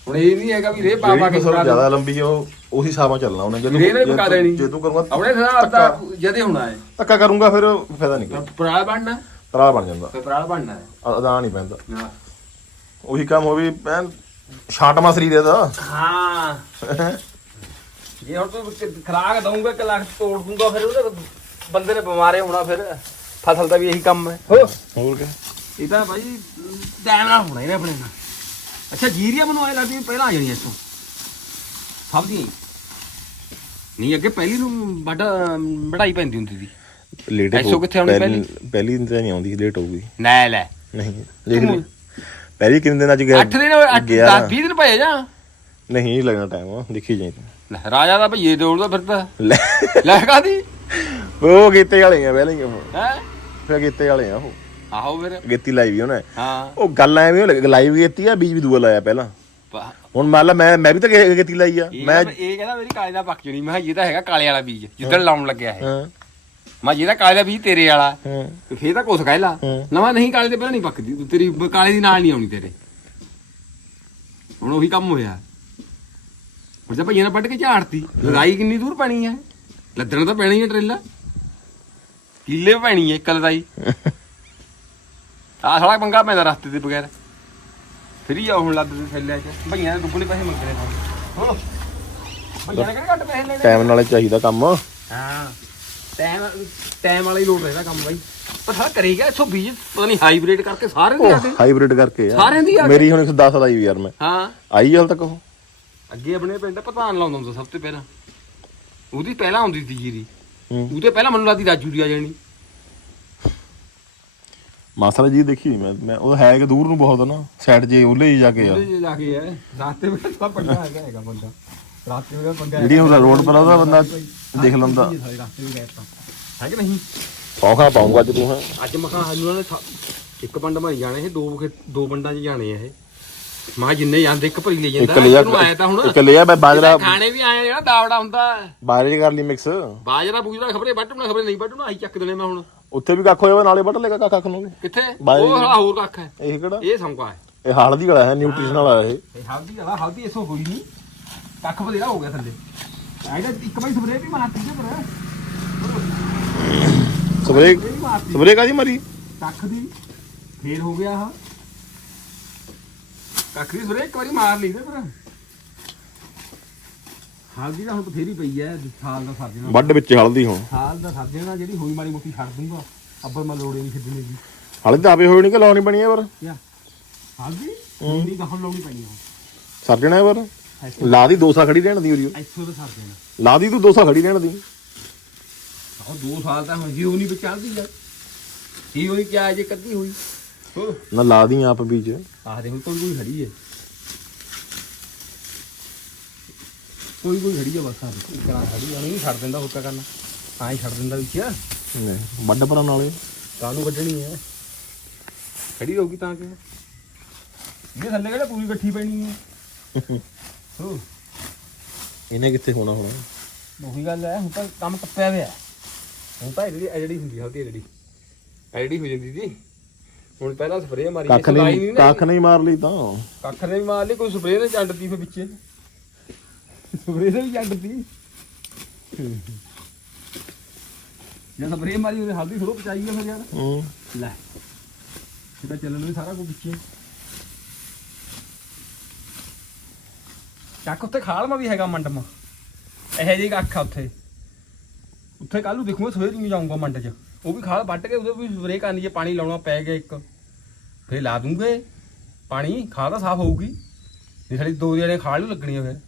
ਹੁਣ ਇਹ ਨਹੀਂ ਹੈਗਾ ਵੀ ਰੇ ਬਾਬਾ
ਜਿਹੜੀ
ਕੇ
ਫਸਲ ਜ਼ਿਆਦਾ ਲੰਬੀ ਆ ਉਹ ਉਹੀ ਹਿਸਾਬ ਨਾਲ ਚੱਲਣਾ ਉਹਨੇ ਜਦੋਂ
ਰੇ ਨੇ ਪਕਾ ਦੇਣੀ।
ਜੇ ਤੂੰ ਕਰੂੰਗਾ
ਆਪਣੇ ਹਿਸਾਬ ਦਾ ਜਦੇ ਹੋਣਾ ਹੈ।
ਧੱਕਾ ਕਰੂੰਗਾ ਫਿਰ ਫਾਇਦਾ ਨਹੀਂ ਕੋਈ।
ਪਰਾਲ ਬਣਨਾ।
ਤਰਾ ਬਣ ਜਾਂਦਾ।
ਫਿਰ ਪਰਾਲ ਬਣਨਾ ਹੈ।
ਅ- ਅਦਾ ਨਹੀਂ ਪੈਂਦਾ।
ਹਾਂ
ਉਹੀ ਕੰਮ ਹੋ ਵੀ ਪੈਨ ਛਾਟਮਾ ਸਰੀਰ ਇਹਦਾ।
ਹਾਂ। ਜੇ ਹੁਣ ਤੂੰ ਕ- ਖੁਰਾਕ ਦਊਂਗਾ ਕਿ ਲੱਖ ਤੋੜ ਦੂੰਗਾ ਫਿਰ ਉਹਦੇ ਬੰਦੇ ਨੇ ਬਿਮਾਰੇ ਹੋਣਾ ਫਿਰ। ਫਸਲ ਦਾ ਵੀ ਇਹੀ ਕੰਮ ਹੈ। ਹੋ
ਹੋਰ ਕੀ
ਇਹ ਤਾਂ ਭਾਈ ਟਾਈਮ ਨਾਲ ਹੋਣਾ ਇਹਨੇ ਆਪਣੇ ਨਾਲ। ਅੱਛਾ ਜੀਰੀਆ ਮੈਨੂੰ ਆਏ ਲੱਗਦੀ ਵੀ ਪਹਿਲਾਂ ਆ ਜਾਣੀ ਇਸੋਂ ਸਭ ਦੀਆਂ ਹੀ। ਨਹੀਂ ਅੱਗੇ ਪਹਿਲੀ ਨੂੰ ਵੱਡਾ ਵਢਾਈ ਪੈਂਦੀ ਹੁੰਦੀ ਸੀ।
ਲੇਟ
ਐਸੋ ਕਿੱਥੇ ਆਉਣੀ ਪਹਿਲੀ?
ਪਹਿਲੀ? ਦਿਨ ਤਾਂ ਨਹੀਂ ਆਉਂਦੀ ਲੇਟ ਹੋਊਗੀ।
ਲੈ ਲੈ।
ਨਹੀਂ ਦੇਖ ਲੈ। ਪਹਿਲੀ ਕਿੰਨੇ ਦਿਨਾਂ ਚ ਗਿਆ?
8 ਦਿਨ 8
ਗਿਆ
10 20 ਦਿਨ ਪਏ ਜਾ?
ਨਹੀਂ ਲੱਗਣਾ ਟਾਈਮ ਦੇਖੀ ਜਾਈ। ਤੂੰ
ਲੈ ਰਾਜਾ ਦਾ ਭਈਏ ਦੌੜਦਾ ਫਿਰਦਾ
ਲੈ।
ਲੈ ਕਾਦੀ
ਉਹ ਕੀਤੇ ਵਾਲੇ ਆ ਪਹਿਲਾਂ ਹੀ ਉਹ।
ਹੈ?
ਫਿਰ ਕੀਤੇ ਵਾਲੇ ਆ ਉਹ।
ਆਹੋ ਫਿਰ।
ਗੇਤੀ ਲਾਈ ਵੀ ਉਹਨੇ।
ਹਾਂ।
ਉਹ ਗੱਲ ਐਵੇਂ ਲੱਗ ਲਾਈਵ ਗੇਤੀ ਆ ਬੀਜ ਵੀ ਦੂਆ ਲਾਇਆ ਪਹਿਲਾਂ। ਹੁਣ ਮੰਨ ਲਾ ਮੈਂ ਮੈਂ ਵੀ ਤਾਂ ਗੇ- ਗੇਤੀ ਲਾਈ ਆ। ਮੈਂ
ਇਹ ਕਹਿੰਦਾ ਮੇਰੀ ਕਾਲੇ ਦਾ ਪੱਕ ਜਣੀ। ਮੈਂ ਕਿਹਾ ਇਹ ਤਾਂ ਹੈਗਾ ਕਾਲੇ ਵਾਲਾ ਬੀਜ। ਜਿੱਦਣ ਲਾਉਣ ਲੱਗਿਆ ਇਹ।
ਹਾਂ।
ਮੈਂ ਜਿਹਦਾ ਕਾਲੇ ਦਾ ਬੀਜ ਤੇਰੇ ਵਾਲਾ।
ਹਾਂ।
ਤੇ ਫੇਰ ਤਾਂ ਕੁਛ ਕਹਿ ਲਾ।
ਹੂੰ।
ਨਵਾਂ ਨਹੀਂ ਕਾਲੇ ਦੇ ਪਹਿਲਾਂ ਨਹੀਂ ਪੱਕਦੀ। ਤੂੰ ਤੇਰੀ ਬ- ਕਾਲੇ ਦੀ ਨਾਲ ਨਹੀਂ ਆਉਣੀ ਤੇਰੇ। ਹੁਣ ਉਹੀ ਕੰਮ ਹੋਇਆ। ਹੁਣ ਤਾਂ ਭਈਆਂ ਨੇ ਵੱਢ ਕੇ ਝਾੜਤੀ। ਲੜਾਈ ਕਿੰਨੀ ਦੂਰ ਪੈਣੀ ਹੈ ਲੱਦਣ ਤਾਂ ਪੈਣੀ ਹੈ ਟਰੇਲਾ। ਕਿੱਲੇ ਪੈਣੀ ਹੈ ਇੱਕ ਲੜਾਈ। [laughs] ਆ ਸਾਲਾ ਪੰਗਾ ਪੈਂਦਾ ਰਸਤੇ ਦੇ ਬਗੈਰ। ਫਿਰ ਹੀ ਆ ਹੁਣ ਲੱਦ ਦੇ ਥੱਲੇ ਚ ਭਈਆਂ ਨੇ ਦੁੱਗਣੇ ਪੈਸੇ ਮੰਗਦੇ ਨੇ। ਹੋ ਭਈਆਂ ਨੇ ਕਿਹੜੇ ਘੱਟ ਪੈਸੇ ਲੈਣੇ?
ਟਾਈਮ ਨਾਲੇ ਚਾਹੀਦਾ ਕੰਮ।
ਹਾਂ। ਟਾਈਮ ਟਾਈਮ ਵਾਲਾ ਹੀ ਲੋਡ ਰਹਿਦਾ ਕੰਮ ਬਾਈ। ਪਰ ਸਾਰਾ ਕਰੇਗਾ 120 ਪਤਾ ਨਹੀਂ ਹਾਈਬ੍ਰਿਡ ਕਰਕੇ ਸਾਰੇ ਦੇ ਆ ਗਏ
ਹਾਈਬ੍ਰਿਡ ਕਰਕੇ ਆ।
ਸਾਰਿਆਂ ਦੀ ਆ ਗਈ।
ਮੇਰੀ ਹੁਣ 110 ਦਾ ਆਈ ਯਾਰ ਮੈਂ।
ਹਾਂ।
ਆਈ ਹਾਲ ਤੱਕ ਉਹ?
ਅੱਗੇ ਆਪਣੇ ਪਿੰਡ ਪ੍ਰਧਾਨ ਲਾਉਂਦਾ ਹੁੰਦਾ ਸਭ ਤੋਂ ਪਹਿਲਾਂ। ਉਹਦੀ ਪਹਿਲਾਂ ਆਉਂਦੀ ਸੀ ਜੀਰੀ।
ਹੂੰ।
ਉਹਦੇ ਪਹਿਲਾਂ ਮੈਨੂੰ ਲੱਗਦੀ ਰਾਜੂ ਦੀ ਆ ਜਾਣੀ।
ਮਾਸਰਾ ਜੀ ਦੇਖੀ ਨੀ ਮੈਂ ਮੈਂ ਉਹ ਹੈ ਕਿ ਦੂਰ ਨੂੰ ਬਹੁਤ ਆ ਨਾ ਸਾਈਡ ਜੇ ਉਹਲੇ ਹੀ ਜਾ ਕੇ ਆ।
ਉਹਦੇ ਜਾ ਕੇ ਹੈ ਰਾਸਤੇ ਵਿੱਚ ਤਾਂ ਪੰਗਾ ਹੈਗਾ ਹੈਗਾ ਬੰਦਾ ਰਾਸਤੇ ਵਿੱਚ ਪੰਗਾ
ਜਿਹੜੀ ਉਹ ਰੋਡ ਪਰ ਆ ਉਹਦਾ ਬੰਦਾ ਦੇਖ ਲੈਂਦਾ।
ਰਾਸਤੇ ਵਿੱਚ ਗਏ ਤਾਂ ਹੈ ਕਿ ਨਹੀਂ?
ਪੌਖਾ ਪਾਉਂਗਾ ਅੱਜ ਤੂੰ ਹਾਂ।
ਅੱਜ ਮਖਾ ਹਨੂਆਂ ਨੇ ਥਾ- ਇੱਕ ਪੰਡ ਮਾਰੀ ਜਾਣੇ ਇਹ ਦੋ ਖੇ- ਦੋ ਪੰਡਾਂ 'ਚ ਜਾਣੇ ਆ ਇਹ। ਮਾ ਜਿੰਨੇ ਜਾਂਦੇ ਇੱਕ ਭਰੀ ਲੈ ਜਾਂਦਾ।
ਇੱਕ ਲਿਆ
ਤੈਨੂੰ ਆਇਆ ਤਾਂ ਹੁਣ।
ਇੱਕ ਲਿਆ ਮੈਂ ਬਾਜਰਾ
ਖਾਣੇ ਵੀ ਆਏ ਜਿਹੜਾ ਦਾਵੜਾ ਹੁੰਦਾ।
ਬਾਜਰੇ ਕਰ ਲਈ ਮਿਕਸ
ਬਾਜਰਾ ਬੂਜਰਾ ਖਬਰੇ ਵੱਢਣਾ ਖਬਰੇ ਨਹੀਂ ਵੱਢਣਾ ਆਹੀ ਚੱਕ ਦੇਣੇ ਮੈਂ ਹੁਣ।
ਉੱਥੇ ਵੀ ਕੱਖ ਹੋਇਆ ਨਾਲੇ ਵੱਢ ਲੇਗਾ ਕੱਖ ਕੱਖ ਨੂੰ ਵੀ।
ਕਿੱਥੇ? ਉਹ ਸਾਲਾ ਹੋਰ ਕੱਖ ਹੈ।
ਇਹ ਕਿਹੜਾ?
ਇਹ ਸੰਕਾ ਹੈ।
ਇਹ ਹਲਦੀ ਵਾਲਾ ਹੈ ਨਿਊਟ੍ਰੀਸ਼ਨ ਵਾਲਾ ਇਹ।
ਇਹ ਹਲਦੀ ਵਾਲਾ ਹਲਦੀ ਇਸੋ ਹੋਈ ਨਹੀਂ। ਕੱਖ ਬਦੇਰਾ ਹੋ ਗਿਆ ਥੱਲੇ। ਆਇਦਾ ਇੱਕ ਵਾਰੀ ਸਪਰੇ ਵੀ ਮਾਰਤੀ ਜੇ ਪਰ
ਸਪਰੇ
ਇਹ ਵੀ ਮਾਰਤੀ।
ਸਪਰੇ ਕਾਦੀ ਮਰੀ?
ਕੱਖ ਦੀ। ਫੇਰ ਹੋ ਗਿਆ ਆ ਕੱਖ ਦੀ ਸਪਰੇ ਇੱਕ ਵਾਰੀ ਮਾਰ ਲਈ ਤੇ ਪਰ ਹਲਦੀ ਤਾਂ ਹੁਣ ਬਥੇਰੀ ਪਈ ਐ ਸਾਲ ਦਾ ਸਰ ਜਾਣਾ।
ਵੱਡ ਵਿੱਚ ਹਲਦੀ ਹੁਣ।
ਸਾਲ ਦਾ ਸਰ ਜਾਣਾ ਜਿਹੜੀ ਹੋਈ ਮਾੜੀ ਮੋਟੀ ਛੱਡ ਦੂੰਗਾ। ਅੱਬਲ ਮੈਂ ਲੋੜੇ ਨਹੀਂ ਛੱਡਣੀ ਦੀ
ਹਲਦੀ ਤਾਂ ਆਪੇ ਹੋਈ ਨਹੀਂ ਕਿ ਲਾਉਣੀ ਬਣੀ ਹੈ ਪਰ?
ਹਲਦੀ? ਨਹੀਂ ਗਾਹ ਲਾਉਣੀ ਪੈਣੀ ਹੁਣ।
ਸਰਜਣਾ ਹੈ ਪਰ? ਲਾ ਦੀ ਦੋਸਾ ਖੜੀ ਰਹਿਣ ਦੀ ਉਰੀ
ਇੱਥੋਂ ਤਾਂ ਸਰ ਜਾਣਾ।
ਲਾ ਦੀ ਤੂੰ ਦੋਸਾ ਖੜੀ ਰਹਿਣ ਦੀ।
ਉਹ 2 ਸਾਲ ਤਾਂ ਹੁਣ ਜਿਉ ਨਹੀਂ ਵਿਚਾਰਦੀ ਯਾਰ। ਕੀ ਹੋਈ ਕਿਆ ਜੇ ਕੱਦੀ ਹੋਈ। ਹੋ
ਨਾ ਲਾ ਦੀ ਆਪ ਬੀਜ।
ਆਹ ਦੇਖ ਕੋਈ ਕੋਈ ਖੜੀ ਹੈ ਕੋਈ ਕੋਈ ਖੜੀ ਹੈ ਬਸ ਆ ਦੇਖੋ। ਕਰਾਂ ਖੜੀ ਆ ਨਹੀਂ ਛੱਡ ਦਿੰਦਾ ਹੁੱਕਾ ਕਰਨਾ। ਹਾਂ ਹੀ ਛੱਡ ਦਿੰਦਾ ਵਿੱਚ।
ਨਹੀਂ, ਵੱਡ ਪਰਾਂ ਨਾਲੇ।
ਕਾਹਨੂੰ ਕੱਢਣੀ ਹੈ ਖੜੀ ਰਹੂਗੀ ਤਾਂ ਕਿ ਇਹ ਥੱਲੇ ਕਿਹੜਾ ਪੂਰੀ ਇਕੱਠੀ ਪੈਣੀ ਹੈ [laughs] ਹੋ।
ਇਹਨੇ ਕਿੱਥੇ ਹੋਣਾ ਹੁਣ?
ਉਹੀ ਗੱਲ ਹੈ ਹੁਣ ਤਾਂ ਕੰਮ ਟੱਪਿਆ ਹੋਇਆ ਹੁਣ ਤਾਂ ਜਿਹੜੀ ਜਿਹੜੀ ਹੁੰਦੀ ਹਲਦੀ ਜਿਹੜੀ ਜਿਹੜੀ ਹੋ ਜਾਂਦੀ ਸੀ। ਹੁਣ ਪਹਿਲਾਂ ਸਪਰੇਅ ਮਾਰੀ
ਕੱਖ ਨਹੀਂ ਕੱਖ ਨਹੀਂ ਮਾਰ ਲਈ ਤਾਂ।
ਕੱਖ ਨੇ ਵੀ ਮਾਰ ਲਈ ਕੋਈ ਸਪਰੇਅ ਨੇ ਛੱਡਤੀ ਫੇ ਵਿੱਚੇ। ਸਪਰੇਅ ਨੇ ਵੀ ਛੱਡਤੀ ਜੇ ਸਪਰੇਅ ਮਾਰੀ ਉਹਨੇ ਹਲਦੀ ਥੋੜੋ ਪਚਾਈ ਆ ਫਿਰ ਯਾਰ।
ਹੂੰ।
ਲੈ ਇਹ ਤਾਂ ਚੱਲਣ ਨੂੰ ਸਾਰਾ ਕੁਝ ਵਿੱਚੇ ਚੱਕ ਉੱਤੇ ਖਾਲਮਾ ਵੀ ਹੈਗਾ ਮੰਡਮਾ ਇਹੋ ਜਿਹੀ ਕੱਖ ਆ ਉੱਥੇ। ਉੱਥੇ ਕੱਲ ਨੂੰ ਦੇਖੂਗਾ ਸਵੇਰ ਨੂੰ ਜਾਊਂਗਾ ਮੰਡ 'ਚ। ਉਹ ਵੀ ਖਾਲ ਵੱਟ ਕੇ ਉਹਦੇ ਵੀ ਸਪਰੇਅ ਕਰਨੀ ਜੇ ਪਾਣੀ ਲਾਉਣਾ ਪੈ ਗਿਆ ਇੱਕ। ਫੇਰ ਲਾ ਦੂੰਗੇ। ਪਾਣੀ ਖਾਲ ਤਾਂ ਸਾਫ਼ ਹੋਊਗੀ। ਨਹੀਂ ਸਾਡੀ ਦੋ ਜਣੇ ਖਾਲ ਨੂੰ ਲੱਗਣੀ ਆ ਫਿਰ।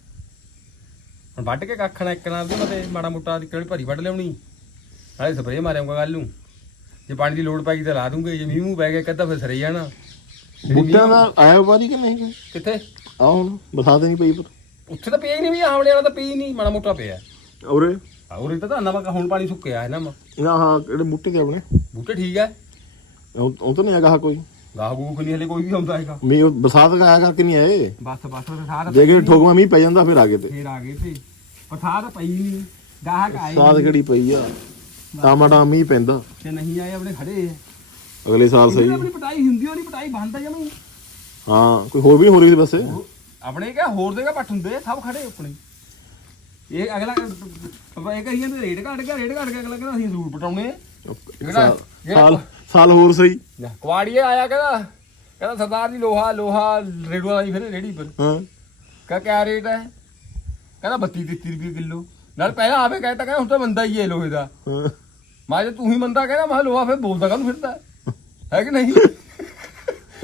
ਹੁਣ ਵੱਢ ਕੇ ਕੱਖ ਨਾ ਇੱਕ ਨਾਲ ਉਹਦੇ ਮਤੇ ਮਾੜਾ ਮੋਟਾ ਕਿਹੜੀ ਭਰੀ ਵੱਢ ਲਿਆਉਣੀ। ਨਾਲੇ ਸਪਰੇਅ ਮਾਰਿਆਉਂਗਾ ਕੱਲ ਨੂੰ। ਜੇ ਪਾਣੀ ਦੀ ਲੋੜ ਪੈ ਗਈ ਤਾਂ ਲਾ ਦੂੰਗੇ ਜੇ ਮੀਂਹ ਮੂੰਹ ਪੈ ਗਿਆ ਕਦਾਂ ਫਿਰ ਸਰੇ ਜਾਣਾ।
ਬੁੱਟਿਆਂ ਦਾ ਆਇਆ ਵਾਰੀ ਕਿ ਨਹੀਂ?
ਕਿੱਥੇ?
ਆ ਹੁਣ ਬਰਸਾਤ ਨਹੀਂ ਪਈ ਪਰ
ਉੱਥੇ ਤਾਂ ਪਿਆ ਹੀ ਨਹੀਂ ਵੀ ਆਮਲੇ ਵਾਲਾ ਤਾਂ ਹੀ ਨਹੀਂ ਮਾੜਾ ਮੋਟਾ ਪਿਆ।
ਔਰੇ
ਹੋਰ ਇਹ ਤਾਂ ਨਵਾਂ ਹੁਣ ਪਾਣੀ ਸੁੱਕਿਆ ਹੈ ਨਾ ਮ-
ਨਾ ਹਾਂ ਕਿਹੜੇ ਬੂਟੇ ਤੇ ਆਪਣੇ?
ਬੂਟੇ ਠੀਕ ਹੈ
ਉਹ ਉਹ ਤਾਂ ਨਹੀਂ ਹੈਗਾ ਕੋਈ।
ਗਾਹ ਗੂਖ ਨਹੀਂ ਹਲੇ ਕੋਈ ਵੀ ਆਉਂਦਾ ਹੈਗਾ।
ਮੀਂਹ ਬਰਸਾਤ ਆਇਆ ਕਰਕੇ ਨਹੀਂ ਆਏ?
ਬਸ ਬਸ ਸਾਰਾ
ਜੇ ਕਿ ਠੋਕਵਾ ਮੀਂਹ ਪੈ ਜਾਂਦਾ ਫਿਰ ਆਗੇ ਤੇ।
ਫੇਰ ਆ ਗਏ ਤੇ। ਪਥਾ ਤਾਂ ਪਈ ਨਹੀਂ ਗਾਹਕ ਆਏ
ਸਾਤ ਕਿਹੜੀ ਪਈ ਆ? ਟਾਮਾਟਾ ਮੀਂਹ ਪੈਂਦਾ।
ਤੇ ਨਹੀਂ ਆਏ ਆਪਣੇ ਖੜੇ ਆ।
ਅਗਲੇ ਸਾਲ ਸਹੀ।
ਆਪਣੀ ਪਟਾਈ ਹੁੰਦੀ ਨਹੀਂ ਪਟਾਈ ਬੰਦ ਆ ਜਮੀ
ਹਾਂ ਕੋਈ ਹੋਰ ਵੀ ਨਹੀਂ ਹੋ ਰਹੀ ਸੀ ਵੈਸੇ
ਆਪਣੇ ਕਿਆ ਹੋਰ ਦੇਗਾ ਪੱਟ ਹੁੰਦੇ ਆ, ਸਭ ਖੜੇ ਆਪਣੇ। ਇਹ ਅਗਲਾ ਇਹ ਕਹੀ ਜਾਂਦੇ ਰੇਟ ਘਟ ਗਿਆ ਰੇਟ ਘਟ ਗਿਆ ਅਗਲਾ ਕਹਿੰਦਾ ਅਸੀਂ ਜ਼ਰੂਰ ਪਟਾਉਣੇ ਆ। ਜਿਹੜਾ- ਜਿਹੜਾ-
ਸਾਲ ਸਾਲ ਹੋਰ ਸਹੀ।
ਲੈ, ਕੁਆੜੀਏ ਆਇਆ ਕਹਿੰਦਾ ਕਹਿੰਦਾ ਸਰਦਾਰ ਜੀ ਲੋਹਾ ਲੋਹਾ ਰੇਡੂਆ ਲਾਈ ਫਿਰ ਰੇੜੀ ਪਰ
ਹਾਂ।
ਕਹ ਕਿਆ ਰੇਟ ਹੈ? ਕਹਿੰਦਾ 32 33 ਰੁਪਏ ਕਿਲੋ। ਨਾਲ ਪਹਿਲਾਂ ਆਵੇ ਕਹਿੰਦਾ ਕਹਿੰਦਾ ਹੁਣ ਤਾਂ ਮੰਦਾ ਹੀ ਹੈ ਲੋਹੇ ਦਾ।
ਹਾਂ।
ਮੈਂ ਜੇ ਤੂੰ ਹੀ ਮੰਦਾ ਕਹਿੰਦਾ ਮੈਂ ਕਿਹਾ ਲੋਹਾ ਫਿਰ ਬੋਲਦਾ ਕਾਹਨੂੰ ਫਿਰਦਾ? ਹੈ? ਹੈ ਕਿ ਨਹੀਂ?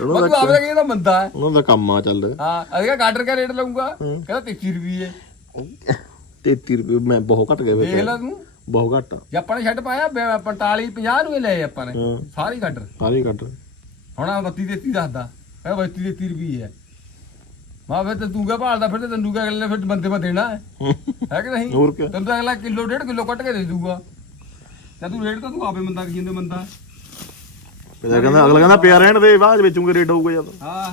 ਉਹਨਾਂ
ਮੈਂ ਤੂੰ ਆਵੇ ਕਹਿੰਦਾ ਮੰਦਾ ਹੈ?
ਉਹਨਾਂ ਦਾ ਕੰਮ ਆ ਚੱਲ।
ਹਾਂ ਅਧਿਕਾ ਗਾਡਰ ਕਿਆ ਰੇਟ ਲਊਗਾ?
ਹੂੰ।
ਕਹਿੰਦਾ 33 ਰੁਪਏ
33 ਰੁਪਏ ਮੈਂ ਬਹੁਤ ਘਟ ਗਏ
ਦੇਖ
ਵੇ
ਲੈ ਤੂੰ।
ਬਹੁਤ ਘੱਟ ਆ।
ਜੇ ਆਪਾਂ ਨੇ ਛੱਡ ਪਾਇਆ 45 50 ਰੁਪਏ ਲਏ ਆਪਾਂ ਨੇ।
ਹਾਂ।
ਸਾਰੀ ਗਾਡਰ
ਸਾਰੇ ਘੱਟ
ਹੁਣ ਆ 32 33 ਦੱਸਦਾ। ਕਹਿੰਦਾ 32 33 ਰੁਪਏ ਹੈ। ਮਾ ਫਿਰ ਤੇ ਤੂੰ ਕਿਆ ਭਾਲਦਾ? ਫਿਰ ਤੇ ਤੈਨੂੰ ਕਿਆ ਅਗਲੇ ਨੇ ਫਿਰ ਬੰਦੇ ਮੈਂ ਦੇਣਾ ਹੈ। [laughs] ਹੈ ਕਿ ਨਹੀਂ?
ਹੋਰ ਕਿਆ?
ਤੈਨੂੰ ਤਾਂ ਅਗਲਾ ਕਿਲੋ ਡੇਢ ਕਿਲੋ ਕੱਟ ਕੇ ਦੇ ਦੂਗਾ ਤੇ ਤੂੰ ਰੇਟ ਤਾਂ ਤੂੰ ਆਪੇ ਮੰਦਾ ਕੀ ਜਾਂਦੇ ਮੰਦਾ
ਪਿਆ ਕਹਿੰਦਾ ਅਗਲਾ ਕਹਿੰਦਾ ਪਿਆ ਰਹਿਣ ਦੇ ਬਾਅਦ ਚ ਵੇਚੂਗੇ ਰੇਟ ਹੋਊਗਾ ਜਦ।
ਹਾਂ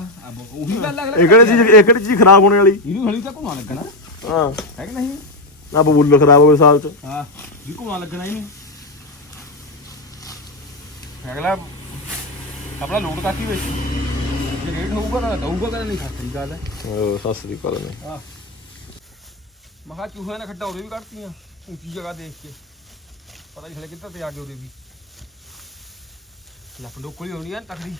ਉਹੀ ਗੱਲ ਅਗਲਾ
ਇਹ ਕਿਹੜੀ ਚੀਜ਼ ਇਹ ਕਿਹੜੀ ਚੀਜ਼ ਖਰਾਬ ਹੋਣੇ ਵਾਲੀ?
ਇਹਨੂੰ ਹਲੀ ਤਾਂ ਘੁਮਾ ਲੱਗਣਾ।
ਹਾਂ।
ਹੈ ਕਿ ਨਹੀਂ?
ਨਾ ਬਬੂਲ ਖਰਾਬ ਹੋਵੇ ਸਾਲ ਚ।
ਹਾਂ ਵੀ ਘੁਮਾ ਲੱਗਣਾ ਇਹਨੂੰ ਅਗਲਾ ਆਪਣਾ ਲੋਡ ਕਾਟੀ ਵਿੱਚ? ਜੇ ਰੇਟ ਹੋਊਗਾ ਤਾਂ ਦਊਗਾ ਕਿ ਨਹੀਂ ਖੱਤਰੀ ਗੱਲ ਹੈ।
ਉਹ ਸਤਿ ਸ੍ਰੀ ਅਕਾਲ ਨੇ
ਆਹ ਮਹਾ ਚੂਹਿਆਂ ਨੇ ਖੱਡਾ ਉਹਦੇ ਵੀ ਕੱਢਤੀਆਂ ਉੱਚੀ ਜਗ੍ਹਾ ਦੇਖ ਕੇ। ਪਤਾ ਨਹੀਂ ਹਲੇ ਕਿੱਧਰ ਤੇ ਆ ਗਏ ਉਹਦੇ ਵੀ। ਲੱਪ ਡੋਕਲੀ ਹੋਣੀ ਆ ਤਕੜੀ।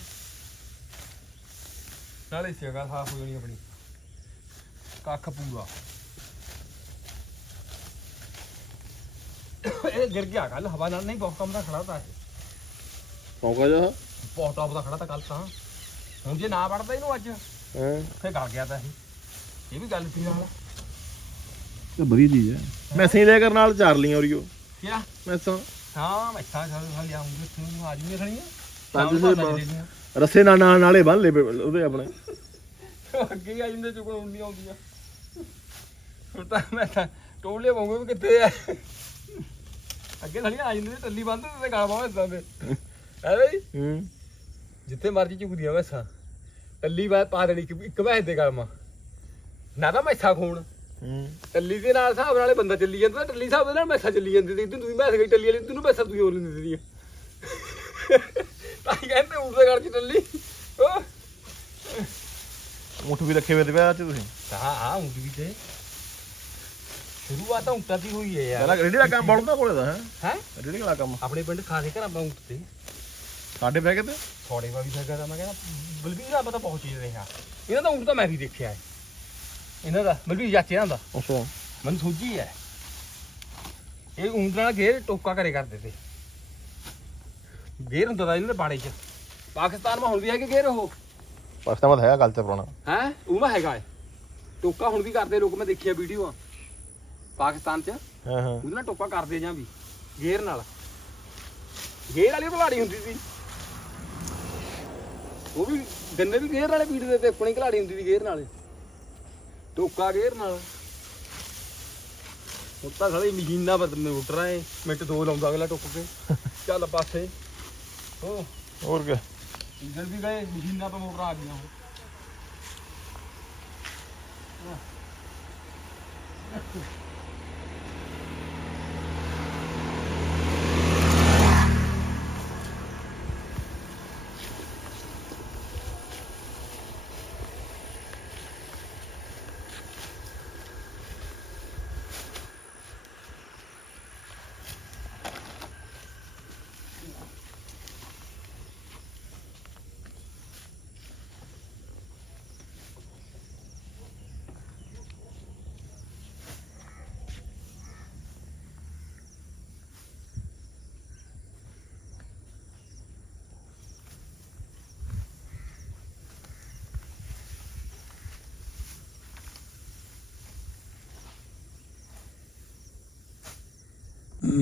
ਨਾਲੇ ਜਗ੍ਹਾ ਸਾਫ਼ ਹੋ ਜਾਣੀ ਆਪਣੀ। ਕੱਖ ਪੂਰਾ। ਇਹ ਗਿਰ ਗਿਆ ਕੱਲ ਹਵਾ ਨਾਲ ਨਹੀਂ ਬਹੁਤ ਕੰਮ ਦਾ ਖੜਾ ਤਾ ਇਹ।
ਪੌਂਕਾ ਜਾ।
ਬਹੁਤ ਟੌਪ ਦਾ ਖੜਾ ਤਾ ਕੱਲ ਤਾਂ। ਹੁਣ ਜੇ ਨਾ ਵੜਦਾ ਇਹਨੂੰ ਅੱਜ
ਹਾਂ?
ਫੇਰ ਗਲ ਗਿਆ ਤਾਂ ਇਹ। ਇਹ ਵੀ ਗੱਲ ਸੀ ਨਾਲ।
ਇਹ ਵਧੀਆ ਚੀਜ਼ ਹੈ। ਮੈਸੇ ਲੈ ਕਰ ਨਾਲ ਚਾਰ ਲੀਆਂ ਔਰੀਓ
ਕਿਆ?
ਮੈਸਾਂ।
ਹਾਂ ਮੈਂ ਤਾਂ ਖਾ ਖਾ ਲਿਆਉਂਗੀ ਤੂੰ ਅੱਜ ਨਹੀਂ ਖਣੀਆਂ
ਪੰਜ ਸੇ ਰੱਸੇ ਨਾਲ ਨਾਲ ਨਾਲੇ ਬੰਨ ਲੈ ਉਹਦੇ ਆਪਣੇ।
ਅੱਗੇ ਹੀ ਆ ਜਾਂਦੇ ਚੁਗਣ ਹੁੰਦੀਆਂ ਆਉਂਦੀਆਂ। ਹੁਣ ਤਾਂ ਮੈਂ ਤਾਂ ਟੋਲੇ ਵਾਂਗੂ ਵੀ ਕਿੱਥੇ ਆ। ਅੱਗੇ ਥੜੀਆਂ ਆ ਜਾਂਦੇ ਟੱਲੀ ਬੰਦ ਤੇ ਗਾਲ ਬਾਹਾਂ ਇਦਾਂ ਦੇ ਹੈ? ਬਈ
ਹੂੰ।
ਜਿੱਥੇ ਮਰਜ਼ੀ ਚੁਗਦੀਆਂ ਵੈਸਾ। ਟੱਲੀ ਬਾਅਦ ਪਾ ਦੇਣੀ ਇੱਕ- ਇੱਕ ਵੈਸ ਦੇ ਗਾਲਮਾ ਨਾ ਤਾਂ ਮੈਸਾ ਖੂਨ
ਹੂੰ।
ਟੱਲੀ ਦੇ ਨਾਲ ਹਿਸਾਬ ਨਾਲੇ ਬੰਦਾ ਚੱਲੀ ਜਾਂਦਾ ਟੱਲੀ ਹਿਸਾਬ ਦੇ ਨਾਲ ਮੈਸਾ ਚੱਲੀ ਜਾਂਦੀ ਤੇ ਤੂੰ ਮੈਸ ਗਈ ਟੱਲੀ ਵਾਲੀ ਤੈਨੂੰ ਮੈਸਾ ਤੂੰ ਹੋਰ ਨਹੀਂ ਦਿੰਦੀ ਤਾਂ ਹੀ ਕਹਿੰਦੇ ਉੜਦੇ ਘਰ ਚ ਟੱਲੀ। ਉਹ
ਮੁੱਠ ਵੀ ਰੱਖੇ ਹੋਏ ਤੇ ਵਿਆਹ ਚ ਤੁਸੀਂ?
ਹਾਂ ਹਾਂ ਵੀ ਤੇ। ਸ਼ੁਰੂਆਤ ਤਾਂ ਉਂਟਾਂ ਦੀ ਹੋਈ ਹੈ ਯਾਰ।
ਪਹਿਲਾਂ ਰੇੜੀ ਦਾ ਕੰਮ ਬੜਦਾ ਕੋਲੇ ਦਾ ਹੈ?
ਹੈ?
ਰੇੜੀ ਵਾਲਾ ਕੰਮ।
ਆਪਣੇ ਪਿੰਡ ਖਾਸੇ ਘਰਾਂ ਆਪਾਂ ਉਂਟ ਤੇ।
ਸਾਡੇ ਬਹਿ ਕੇ ਤੇ?
ਥੋੜੇ ਵਾ ਵੀ ਤਾਂ ਮੈਂ ਕਹਿੰਦਾ ਬਲਬੀਰ ਆ ਪਤਾ ਪਹੁੰਚ ਹੀ ਰਿਹਾ। ਇਹਨਾਂ ਦਾ ਉਂਟ ਤਾਂ ਮੈਂ ਵੀ ਦੇਖਿਆ ਹੈ। ਇਹਨਾਂ ਦਾ ਬਲਬੀਰ ਚਾਚੇ ਇਹਨਾਂ ਦਾ।
ਅੱਛਾ।
ਮੈਨੂੰ ਸੋਝੀ ਹੈ। ਇਹ ਉਂਟ ਨਾਲ ਘੇਰ ਟੋਕਾ ਕਰੇ ਕਰਦੇ ਤੇ। ਘੇਰ ਹੁੰਦਾ ਤਾਂ ਇਹਨਾਂ ਦੇ ਬਾੜੇ 'ਚ। ਪਾਕਿਸਤਾਨ ਮਾ ਹੁਣ ਵੀ ਹੈ ਕਿ ਘੇਰ ਉਹ।
ਪਾਕਿਸਤਾਨ ਮਤ ਹੈਗਾ ਗੱਲ ਤੇ ਪੁਰਾਣਾ।
ਹੈ? ਉਹ ਮਾ ਹੈਗਾ ਹੈ। ਟੋਕਾ ਹੁਣ ਵੀ ਕਰਦੇ ਲੋਕ ਮੈਂ ਦੇਖਿਆ ਵੀਡੀਓ ਪਾਕਿਸਤਾਨ 'ਚ।
ਹਾਂ ਹਾਂ।
ਉਹਦੇ ਨਾਲ ਟੋਕਾ ਕਰਦੇ ਜਾਂ ਵੀ। ਗੇਅਰ ਨਾਲ। ਗੇਅਰ ਵਾਲੀ ਭਲਾੜੀ ਹੁੰਦੀ ਸੀ। ਉਹ ਵੀ ਗੰਨੇ ਵੀ ਗੇਅਰ ਵਾਲੇ ਪੀੜਦੇ ਤੇ ਆਪਣੀ ਘਲਾੜੀ ਹੁੰਦੀ ਸੀ ਗੇਅਰ ਨਾਲ। ਟੋਕਾ ਗੇਅਰ ਨਾਲ। ਹੁਣ ਤਾਂ ਸਾਲੀ ਮਸ਼ੀਨਾਂ ਬਦ ਮੋਟਰਾਂ ਏ ਮਿੰਟ ਦੋ ਲਾਉਂਦਾ ਅਗਲਾ ਟੁੱਕ ਕੇ। ਚੱਲ ਪਾਸੇ ਹੋ
ਹੋਰ। ਕੀ?
ਇੰਜਨ ਵੀ ਗਏ ਮਸ਼ੀਨਾਂ ਤੋਂ ਮੋਟਰਾਂ ਆ ਗਈਆਂ ਹੁਣ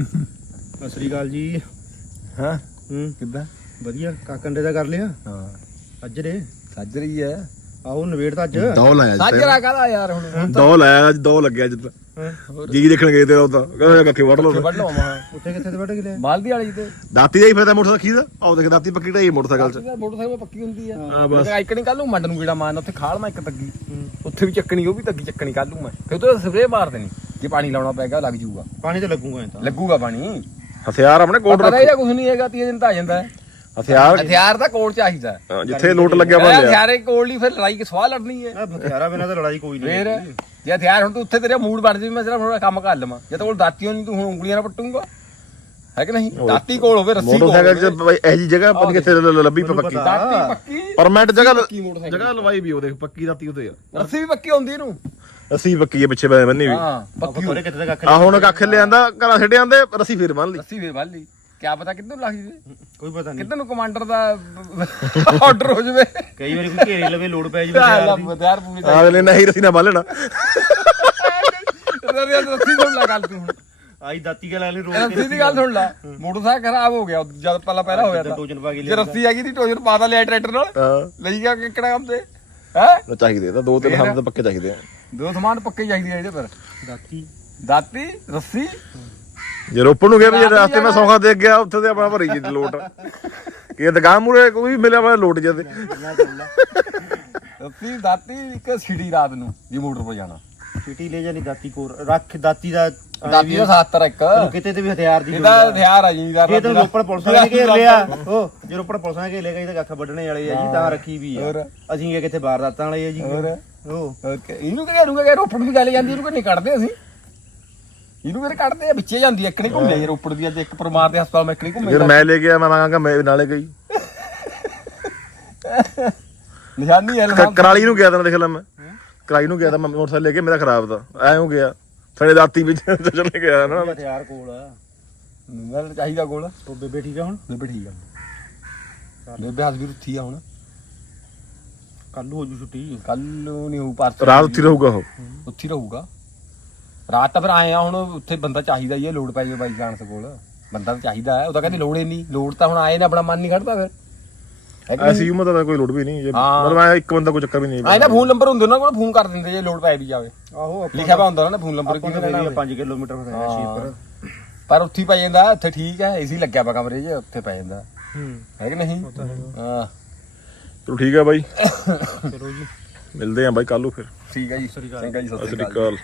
ਸਤਿ ਸ੍ਰੀ ਅਕਾਲ ਜੀ।
ਹਾਂ।
ਹੂੰ।
ਕਿੱਦਾਂ?
ਵਧੀਆ ਕਾਕੰਡੇ ਦਾ ਕਰ ਲਿਆ?
ਹਾਂ।
ਅੱਜ ਰੇ
ਸਾਜਰੀ ਹੈ।
ਆਓ ਨਵੇੜ ਤਾਂ ਅੱਜ।
ਦੋ ਲਾਇਆ
ਸਾਜਰਾ ਕਾਹਦਾ ਯਾਰ ਹੁਣ।
ਦੋ ਲਾਇਆ ਅੱਜ ਦੋ ਲੱਗਿਆ ਅੱਜ ਤਾਂ। ਜੀ ਦੇਖਣ ਗਏ ਤੇ ਉਹ ਤਾਂ ਕਹਿੰਦਾ ਕੱਖੇ ਵੜ ਲਓ
ਵੱਢ ਲਵਾਂ ਮਾਂ।
ਉੱਥੇ ਕਿੱਥੇ ਤੇ ਬੈਠ ਗਏ
ਬਾਲਦੀ ਵਾਲੀ ਤੇ।
ਦਾਤੀ ਦਾ ਹੀ ਫਾਇਦਾ ਮੋਟਰਸਾਈਕਲ ਖੀਦਾ ਆਹ ਦੇਖ ਦਾਤੀ ਪੱਕੀ ਢਾਈ ਮੋਟਰਸਾਈਕਲ ਚ।
ਮੋਟਰਸਾਈਕਲ ਪੱਕੀ ਹੁੰਦੀ ਆ।
ਹਾਂ ਬਸ।
ਆਈਕਣੀ ਕੱਲ ਨੂੰ ਮੰਡ ਨੂੰ ਕੀੜਾ ਮਾਰਨਾ ਉੱਥੇ ਖਾਲ ਮੈਂ ਇੱਕ ਤੱਗੀ। ਉੱਥੇ ਵੀ ਚੱਕਣੀ ਉਹ ਵੀ ਤੱਗੀ ਚੱਕਣੀ ਕੱਲ ਨੂੰ ਮੈਂ। ਫਿਰ ਉਹ ਸਪਰੇਅ ਮਾਰ ਦੇਣੀ। ਜੇ ਪਾਣੀ ਲਾਉਣਾ ਪੈਗਾ ਲੱਗ ਜਾਊਗਾ।
ਪਾਣੀ ਤੇ ਲੱਗੂਗਾ ਐ ਤਾਂ।
ਲੱਗੂਗਾ ਪਾਣੀ।
ਹਥਿਆਰ ਆਪਣੇ ਕੋਲ
ਪਤਾ
ਰੱਖੋ।
ਇਹਦਾ ਕੁਝ ਨਹੀਂ ਹੈਗਾ 30 ਦਿਨ ਤਾਂ ਆ ਜਾਂਦਾ ਹੈ।
ਹਥਿਆਰ?
ਹਥਿਆਰ ਤਾਂ ਕੋਲ ਚਾਹੀਦਾ ਹੈ।
ਹਾਂ, ਜਿੱਥੇ ਲੋਟ ਲੱਗਿਆ ਲਿਆ।
ਹਥਿਆਰੇ ਕੋਲ ਨਹੀਂ ਫਿਰ ਲੜਾਈ ਕਿ ਸਵਾਹ ਲੜਨੀ ਹੈ।
ਹਥਿਆਰਾਂ ਬਿਨਾਂ ਤਾਂ ਲੜਾਈ ਕੋਈ ਨਹੀਂ
ਫੇਰ ਜੇ ਹਥਿਆਰ ਹੁਣ ਤੂੰ ਉੱਥੇ ਤੇਰਾ ਮੂਡ ਬਣ ਜਾਵੇ ਮੈਂ ਸਿਰਫ ਥੋੜਾ ਕੰਮ ਕਰ ਲਵਾਂ। ਜੇ ਤਾਂ ਕੋਲ ਦਾਤੀ ਹੋਣੀ ਤੂੰ ਹੁਣ ਉਂਗਲੀਆਂ ਨਾਲ ਪੱਟੂਗਾ। ਹੈ ਕਿ ਨਹੀਂ? ਦਾਤੀ ਕੋਲ ਹੋਵੇ ਰੱਸੀ ਕੋਲ
ਮੋਟਰਸਾਈਕਲ ਚ
ਹੋਵੇ।
ਬਈ ਇਹੋ ਜੀ ਜਗ੍ਹਾ ਪਤਾ ਨੀ ਕਿੱਥੇ ਲ- ਲ- ਲੱਭੀ ਪੱਕੀ।
ਦਾਤੀ ਪੱਕੀ?
ਪਰਮਿਟ ਜਗ੍ਹਾ
ਪੱਕੀ ਮੋਟਰਸਾਈਕਲ।
ਜਗ੍ਹਾ ਲਵਾਈ ਵੀ ਉਹ ਦੇਖ ਪੱਕੀ ਦਾਤੀ ਉਹਦੇ ਆ।
ਰੱਸੀ ਵੀ ਪੱਕੀ ਹੁੰਦੀ ਇਹਨੂੰ।
ਅਸੀਂ ਪੱਕੀ ਹੈ ਪਿੱਛੇ ਬੈ ਬੰਨੀ ਵੀ।
ਹਾਂ। ਪੱਕੀ
ਪੱਕੀ ਕਿੱਥੇ ਤੇ ਕੱਖ
ਆ ਹੁਣ ਕੱਖ ਲਿਆਂਦਾ ਘਰਾਂ ਛੱਡ ਆਂਦੇ ਰੱਸੀ ਫੇਰ ਬੰਨ ਲਈ।
ਰੱਸੀ ਵੇ ਵਾਲੀ ਕਿਆ ਪਤਾ ਕਿੱਧਰ ਲੱਗ ਜਵੇ?
ਕੋਈ ਪਤਾ ਨਹੀਂ।
ਕਿੱਧਰ ਨੂੰ ਕਮਾਂਡਰ ਦਾ ਆਰਡਰ ਹੋ ਜਵੇ?
ਕਈ ਵਾਰੀ ਕੋਈ ਘੇਰੇ ਲਵੇ ਲੋੜ ਪੈ ਜਵੇ
ਹਥਿਆਰ ਪੂਰੀ
ਅਗਲੇ ਨਹੀਂ ਰੱਸੀ ਨਾ ਬੰਨਣਾ
ਰੱਸੀ ਸੁਣ ਲੈ ਗੱਲ ਤੂੰ ਹੁਣ।
ਆਈ ਦਾਤੀ ਕੇ ਲੈ ਲਈ ਰੋੜ
ਰੱਸੀ ਦੀ ਗੱਲ ਸੁਣ ਲੈ। ਮੋਟਰਸਾਈਕਲ ਖਰਾਬ ਹੋ ਗਿਆ ਜਦ ਪਹਿਲਾਂ ਪਹਿਰਾ ਹੋਇਆ ਤਾਂ।
ਟੋਜਨ ਪਾ ਕੇ
ਜੇ ਰੱਸੀ ਹੈਗੀ ਦੀ ਟੋਜਨ ਪਾ ਦਾ ਲਿਆ ਟਰੈਕਟਰ ਨਾਲ। ਲਈ ਗਿਆ ਕਿਹੜਾ ਕੰਮ ਤੇ? ਹੈ?
ਚਾਹੀਦੇ ਤਾਂ ਦੋ ਤਿੰਨ ਹਮ ਤਾਂ ਪੱਕੇ ਚਾਹੀਦੇ ਆ।
ਦੋ ਸਮਾਨ ਪੱਕੇ ਚਾਹੀਦੇ ਆ ਇਹਦੇ ਪਰ।
ਦਾਤੀ।
ਦਾਤੀ ਰੱਸੀ।
ਜੇ ਰੋਪੜ ਨੂੰ ਗਿਆ ਵੀ ਜੇ ਰਸਤੇ ਮੈਂ ਸੌਖਾ ਦੇਖ ਗਿਆ ਉੱਥੇ ਤੇ ਆਪਣਾ ਭਰੀ ਜੀ ਲੋਟ। ਕਿ ਦੁਕਾਨ ਮੂਰੇ ਕੋਈ ਵੀ ਮਿਲਿਆ ਵਾ ਲੋਟ ਜਾਂਦੇ।
ਅੱਤੀ ਦਾਤੀ ਇੱਕ ਸਿਟੀ ਰਾਤ ਨੂੰ ਜੀ ਮੋਟਰ 'ਤੇ ਜਾਣਾ।
ਚਿੱਟੀ ਲੈ ਜਾਨੀ ਦਾਤੀ ਕੋਰ ਰੱਖ ਦਾਤੀ ਦਾ
ਦਾਤੀ ਦਾ 70 ਇੱਕ
ਕਿਤੇ ਤੇ ਵੀ ਹਥਿਆਰ ਦੀ
ਇਹਦਾ ਹਥਿਆਰ ਆ ਜੀ ਦਾ
ਜੇ ਤੈਨੂੰ ਰੋਪੜ ਪੁਲਿਸ ਵਾਲੇ ਨੇ ਘੇਰ ਲਿਆ। ਉਹ ਜੇ ਰੋਪੜ ਪੁਲਿਸ ਵਾਲੇ ਨੇ ਘੇਰ ਲਿਆ ਕਹਿੰਦੇ ਕੱਖ ਵੱਢਣੇ ਵਾਲੇ ਆ ਜੀ ਤਾਂ ਰੱਖੀ ਵੀ ਆ।
ਹੋਰ।
ਅਸੀਂ ਇਹ ਕਿੱਥੇ ਵਾਰਦਾਤਾਂ ਵਾਲੇ ਆ ਜੀ।
ਹੋਰ।
ਉਹ
ਓਕੇ। ਇਹਨੂੰ ਕਿਹੜਾ ਰੂਗਾ ਕਿ ਰੋਪੜ ਦੀ ਗੱਲ ਜਾਂਦੀ ਇਹਨੂੰ ਕਿ ਨਹੀਂ ਕੱਢਦੇ ਅਸੀਂ? ਇਹਨੂੰ ਕਿਹੜੇ ਕੱਢਦੇ ਆ ਵਿੱਚੇ ਜਾਂਦੀ ਇੱਕ ਨਹੀਂ ਘੁੰਮੇ ਜੇ ਰੋਪੜ ਦੀ ਅੱਜ ਇੱਕ ਪਰਮਾਰ ਦੇ ਹਸਪਤਾਲ ਮੈਂ ਇੱਕ ਨਹੀਂ ਘੁੰਮੇ
ਜਦ ਮੈਂ ਲੈ ਗਿਆ ਮੈਂ ਮੰਗਾਂਗਾ ਮੈਂ ਨਾਲੇ ਗਈ।
ਨਿਸ਼ਾਨੀ ਹੈ
ਕ- ਕਰਾਲੀ ਨੂੰ ਗਿਆ ਤਾਂ ਦੇਖ ਲੈ ਮੈਂ। ਕਰਾਲੀ ਨੂੰ ਗਿਆ ਤਾਂ ਮੈਂ ਮੋਟਰਸਾਈਕਲ ਲੈ ਕੇ ਮੇਰਾ ਖਰਾਬ ਤਾਂ। ਐ ਹੋ ਗਿਆ। ਸਾਡੇ ਦਾਤੀ ਵਿੱਚ [laughs] ਚੱਲ ਗਿਆ ਨਾ।
ਹਥਿਆਰ ਕੋਲ ਆ।
ਗੱਲ ਚਾਹੀਦਾ ਕੋਲ।
ਉਹ ਬੇਬੇ ਠੀਕ ਆ ਹੁਣ?
ਬੇਬੇ ਠੀਕ ਆ ਬੇਬੇ ਹੱਸ ਵੀ ਉੱਠੀ ਆ ਹੁਣ।
ਕੱਲ ਹੋ ਜੂ ਛੁੱਟੀ।
ਕੱਲ ਨੂੰ ਨਹੀਂ ਹੋਊ ਪਰਸੋਂ
ਰਾਤ ਉੱਥੇ ਰਹੂਗਾ ਉਹ।
ਉੱਥੇ ਰਹੂਗਾ। ਰਾਤ ਤਾਂ ਫਿਰ ਆਏ ਆ ਹੁਣ ਉੱਥੇ ਬੰਦਾ ਚਾਹੀਦਾ ਹੀ ਹੈ ਲੋਡ ਪੈ ਜਾਵੇ ਬਾਈ ਜਾਣ ਕੋਲ। ਬੰਦਾ ਤਾਂ ਚਾਹੀਦਾ ਹੈ ਉਹ ਤਾਂ ਕਹਿੰਦੇ ਲੋੜ ਹੀ ਨਹੀਂ ਲੋਡ ਤਾਂ ਹੁਣ ਆਏ ਨੇ ਆਪਣਾ ਮਨ ਨਹੀਂ ਖੜਦਾ ਫਿਰ। ਹੈ ਕਿ ਨਹੀਂ?
ਐਸੀ ਉਮਰ ਦਾ ਕੋਈ ਲੋੜ ਵੀ ਨਹੀਂ ਜੇ
ਹਾਂ।
ਮਤਲਬ ਐਂ ਇੱਕ ਬੰਦਾ ਕੋਈ ਚੱਕਰ ਵੀ ਨਹੀਂ
ਆਏ ਨਾ ਫੋਨ ਨੰਬਰ ਹੁੰਦੇ ਉਹਨਾਂ ਕੋਲ ਫੋਨ ਕਰ ਦਿੰਦੇ ਜੇ ਲੋਡ ਪੈ ਵੀ ਜਾਵੇ।
ਆਹੋ
ਲਿਖਿਆ ਵਾ ਹੁੰਦਾ ਨਾ ਫੋਨ ਨੰਬਰ
ਆਪਾਂ
ਕਿਹਦੇ
ਨੂੰ
ਨਾਲ
5 ਕਿਲੋਮੀਟਰ ਹੋਇਆ ਸ਼ੇਪਰ
ਪਰ ਉੱਥੇ ਹੀ ਪੈ ਜਾਂਦਾ ਉੱਥੇ ਠੀਕ ਹੈ ਏਸੀ ਲੱਗਿਆ ਵਾ ਕਮਰੇ 'ਚ ਉੱਥੇ ਪੈ ਜਾਂਦਾ।
ਹੂੰ।
ਹੈ ਕਿ ਨਹੀਂ? ਹਾਂ।
ਚਲੋ ਠੀਕ ਹੈ ਬਾਈ।
ਚਲੋ ਜੀ।
ਮਿਲਦੇ ਆਂ ਬਾਈ ਕੱਲ ਨੂੰ ਫਿਰ।
ਠੀਕ ਹੈ ਜੀ। ਚੰਗਾ ਜੀ ਸਤਿ
ਸਤਿ
ਸ਼੍ਰੀ
ਅਕਾਲ।